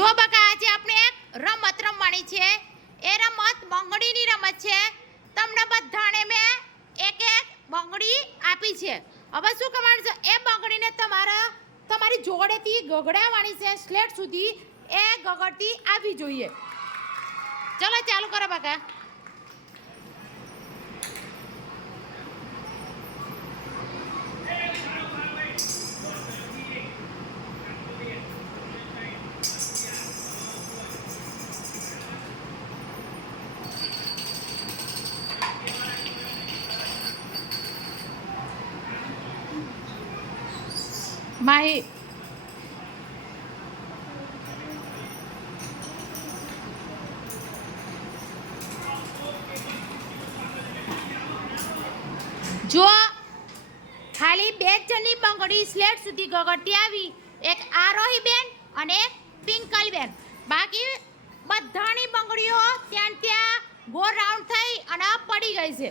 જો બકા આજે આપણે એક રમત રમવાની છે. એ રમત બંગડીની રમત છે. તમને બધાને મેં એક એક બંગડી આપી છે. હવે શું કરવાનું છે, એ બંગડીને તમારી જોડેથી ગગડાવવાની છે. સ્લેટ સુધી એ ગગડતી આવવી જોઈએ. ચલો ચાલુ કરો બકા. માહી જો ખાલી બે જણની બંગડી સ્લેટ સુધી ગગડતી આવી, એક આરોહી બેન અને એક પિંકલ બેન. બાકી બધાની બંગડીઓ ત્યાં ગોળ રાઉન્ડ થઈ અને પડી ગઈ છે.